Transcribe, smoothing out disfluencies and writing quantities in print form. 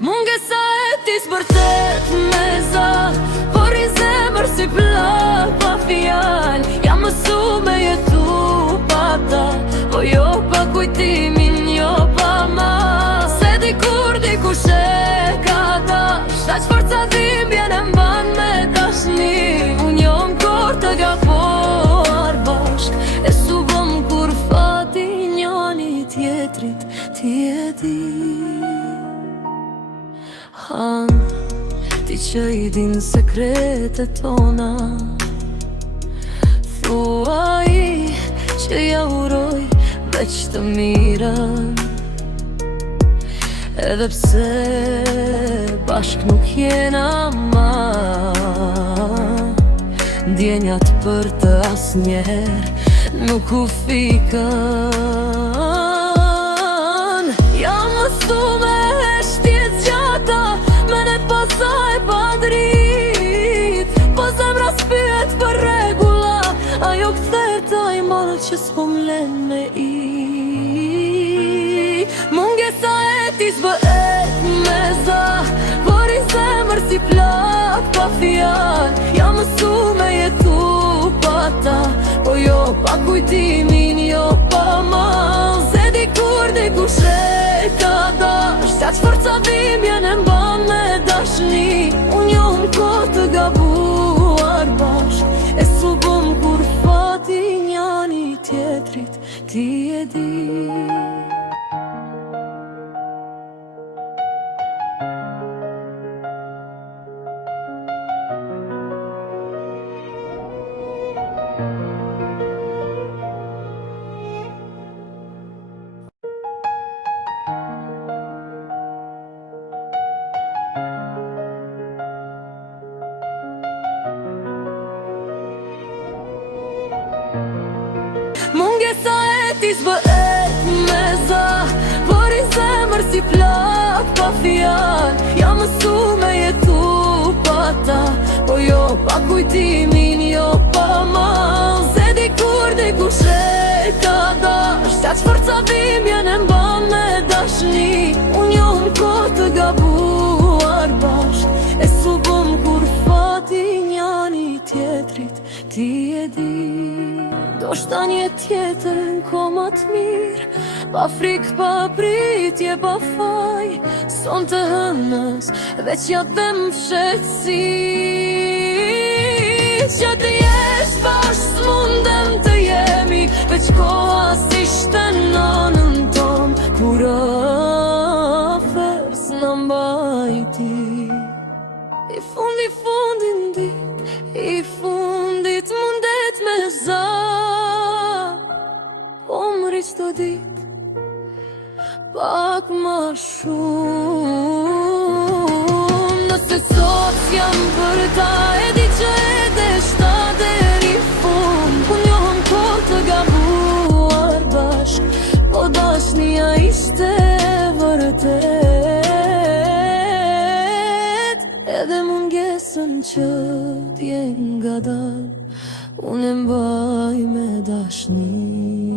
Mungesa e ti s'bërtet me za, por i zemër si plak pa fjal. Jam mësu me jetu pa ta, po jo pa kujtimin, jo pa ma. Se dikur dikush e ka dash, ta qforca dhimbje në mban me dashni. Unë jom kur të gabuar bashk, e su bëm kur fati njani tjetrit ti e di. Ti që i din sekretet tona, thua i që ja uroj veç të mirën. Edhe pse bashk nuk jena ma, ndjenjat për të asnjëher nuk u fikën. Jam mësu me shtjet gjata, menet pasa e pa drit. Po zemra s'pyet për regula, ajo këthet a i malë që s'pom len me i. Mungesa e ti s'bëhet me za, por i zemër si plak pa fjal. Jam mësu me jetu pa ta, po jo pa kujtimin, jo pa ma. Se dikur dikush e ka dash, qa qforca dhimbje në mban me dashni. Unë jom ko të gabuar bashk, e su bëm kur fati njani tjetrit ti e di. Mungesa e ti s'bëhet me za, por i zemër si plak pa fjal. Jam mësu me jetu pa ta, po jo pa kujtimin, jo pa ma. Se dikur dikush e ka dash, qa qforca dhimbje në mban me dashni. Unë jom ko të gabuar bashk, e su bëm kur fati njani tjetrit ti e di. Do shta një tjetër n'koma t'mirë, pa frikë, pa pritje, pa faj. Son të hënës, veç ja dhem fshetsi. Që të jesh bashkë s'mundem të jemi, veç koha si shtenonën ton. Kur afer s'na mbajti, i fundin dit, i fundit mundet me za. Qdo dit pak ma shumë. Nëse sot jam për ta, e di që e deshta deri fund. Unë jom ko të gabuar bashk, po dashnia ishte vërtet. Edhe mungesën që t'jen nga dal, unë e mbaj me dashni.